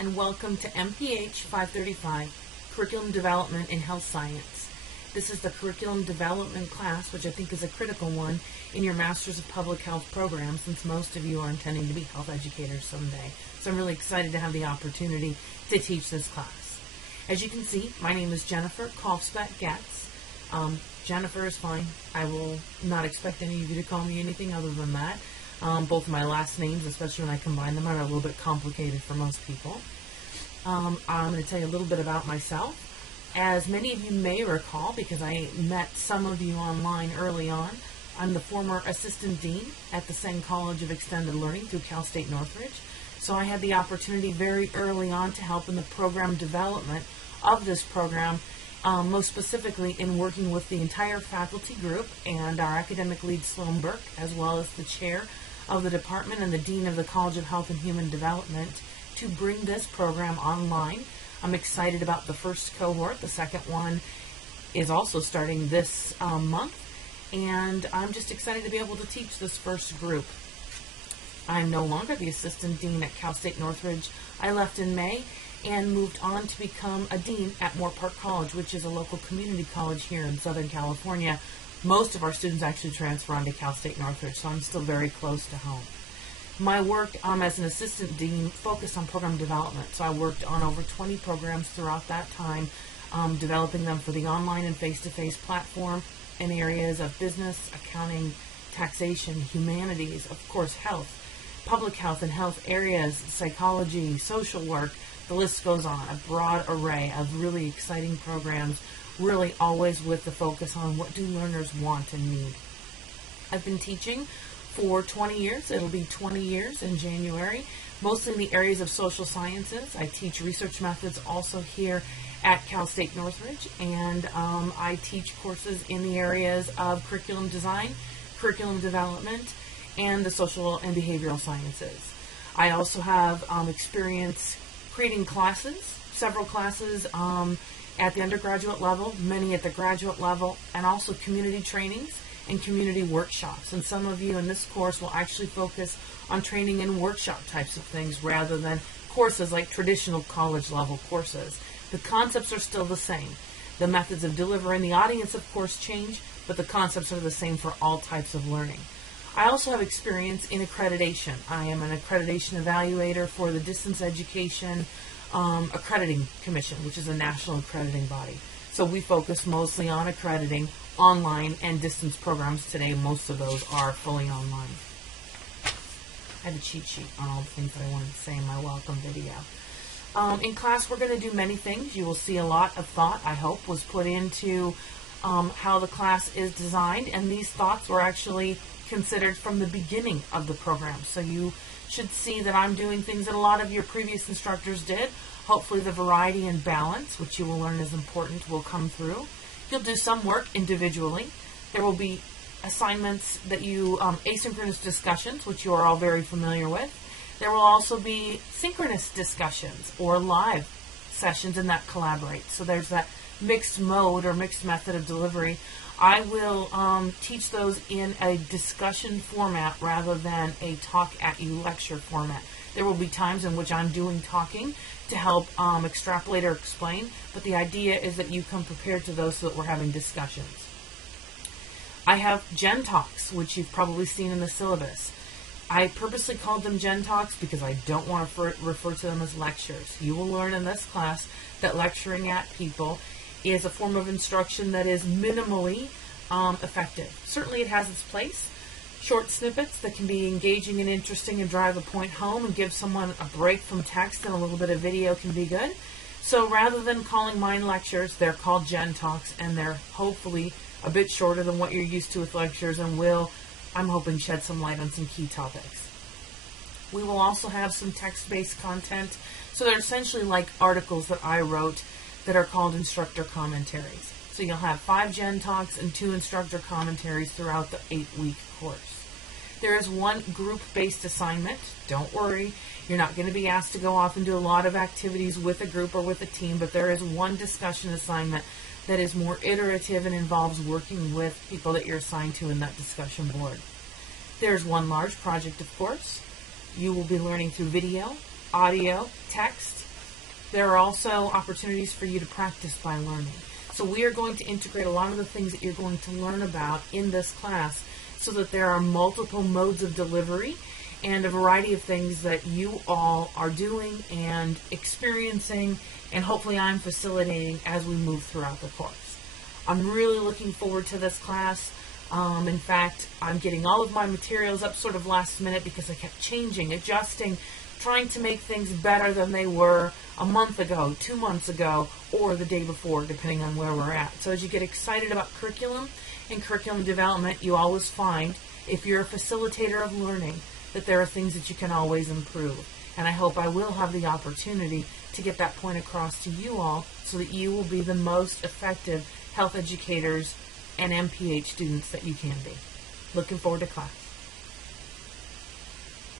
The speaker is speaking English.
and welcome to MPH 535, Curriculum Development in Health Science. This is the Curriculum Development class, which I think is a critical one in your Masters of Public Health program, since most of you are intending to be health educators someday. So I'm really excited to have the opportunity to teach this class. As you can see, my name is Jennifer Kaufsbeck-Getz. Jennifer is fine. I will not expect any of you to call me anything other than that. Both of my last names, especially when I combine them, are a little bit complicated for most people. I'm going to tell you a little bit about myself. As many of you may recall, because I met some of you online early on, I'm the former assistant dean at the Seng College of Extended Learning through Cal State Northridge. So I had the opportunity very early on to help in the program development of this program, most specifically in working with the entire faculty group and our academic lead, Sloan Burke, as well as the chair of the department and the dean of the College of Health and Human Development, to bring this program online. I'm excited about the first cohort. The second one is also starting this month, and I'm just excited to be able to teach this first group. I'm no longer the assistant dean at Cal State Northridge. I left in May and moved on to become a dean at Moore Park College, which is a local community college here in Southern California. Most of our students actually transfer on to Cal State Northridge, so I'm still very close to home. My work as an assistant dean focused on program development, so I worked on over 20 programs throughout that time, developing them for the online and face-to-face platform in areas of business, accounting, taxation, humanities, of course health, public health and health areas, psychology, social work. The list goes on, a broad array of really exciting programs, really always with the focus on what do learners want and need. I've been teaching for 20 years. It'll be 20 years in January, mostly in the areas of social sciences. I teach research methods also here at Cal State Northridge, and I teach courses in the areas of curriculum design, curriculum development, and the social and behavioral sciences. I also have experience creating classes, several classes at the undergraduate level, many at the graduate level, and also community trainings and community workshops. And some of you in this course will actually focus on training and workshop types of things rather than courses like traditional college level courses. The concepts are still the same. The methods of delivering the audience, of course, change, but the concepts are the same for all types of learning. I also have experience in accreditation. I am an accreditation evaluator for the Distance Education Accrediting Commission, which is a national accrediting body. So we focus mostly on accrediting online and distance programs today. Most of those are fully online. I have a cheat sheet on all the things that I wanted to say in my welcome video. In class, we're going to do many things. You will see a lot of thought, I hope, was put into how the class is designed, and these thoughts were actually considered from the beginning of the program. So you should see that I'm doing things that a lot of your previous instructors did. Hopefully the variety and balance, which you will learn is important, will come through. You'll do some work individually. There will be assignments that you, asynchronous discussions, which you are all very familiar with. There will also be synchronous discussions or live sessions, and that collaborate. So there's that mixed mode or mixed method of delivery. I will teach those in a discussion format rather than a talk-at-you lecture format. There will be times in which I'm doing talking to help extrapolate or explain, but the idea is that you come prepared to those so that we're having discussions. I have Gen Talks, which you've probably seen in the syllabus. I purposely called them Gen Talks because I don't want to refer to them as lectures. You will learn in this class that lecturing at people is a form of instruction that is minimally effective. Certainly it has its place. Short snippets that can be engaging and interesting and drive a point home and give someone a break from text and a little bit of video can be good. So rather than calling mine lectures, they're called Gen Talks, and they're hopefully a bit shorter than what you're used to with lectures and will, I'm hoping, shed some light on some key topics. We will also have some text-based content. So they're essentially like articles that I wrote that are called instructor commentaries. So you'll have 5 Gen Talks and 2 instructor commentaries throughout the 8-week course. There is one group-based assignment. Don't worry, you're not going to be asked to go off and do a lot of activities with a group or with a team, but there is one discussion assignment that is more iterative and involves working with people that you're assigned to in that discussion board. There's one large project, of course. You will be learning through video, audio, text, There are also opportunities for you to practice by learning. So we are going to integrate a lot of the things that you're going to learn about in this class so that there are multiple modes of delivery and a variety of things that you all are doing and experiencing, and hopefully I'm facilitating as we move throughout the course. I'm really looking forward to this class. In fact, I'm getting all of my materials up sort of last minute because I kept changing, adjusting, trying to make things better than they were a month ago, 2 months ago, or the day before, depending on where we're at. So as you get excited about curriculum and curriculum development, you always find, if you're a facilitator of learning, that there are things that you can always improve. And I hope I will have the opportunity to get that point across to you all so that you will be the most effective health educators and MPH students that you can be. Looking forward to class.